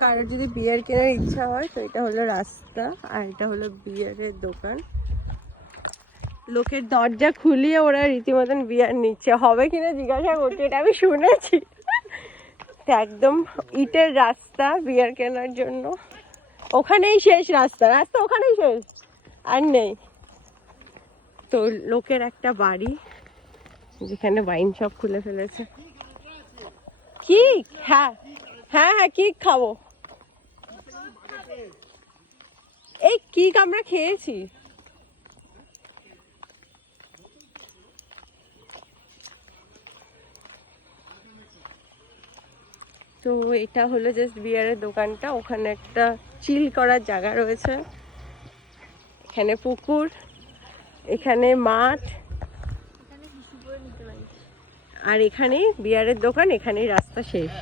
কারোর যদি বিয়ার কেনার ইচ্ছা হয় তো এটা হলো রাস্তা, আর এটা হলো বিয়ারের দোকান। লোকের দরজা খুলিয়ে ওরা রীতিমতন বিয়ার নিচ্ছে, হবে কিনা জিজ্ঞাসা করছে, এটা আমি শুনেছি। একদম ইটের রাস্তা বিয়ার কেনার জন্য, ওখানেই শেষ রাস্তা, রাস্তা ওখানেই শেষ, আর নেই। তো লোকের একটা বাড়ি যেখানে ওয়াইন শপ খুলে ফেলেছে। কি? হ্যাঁ হ্যাঁ হ্যাঁ, কি খাবো? এই কেক আমরা খেয়েছি। তো এটা হলো জাস্ট বিয়ারের দোকানটা, ওখানে একটা চিল করার জায়গা রয়েছে, এখানে পুকুর, এখানে মাঠ, আর এখানেই বিয়ারের দোকান, এখানেই রাস্তা শেষ।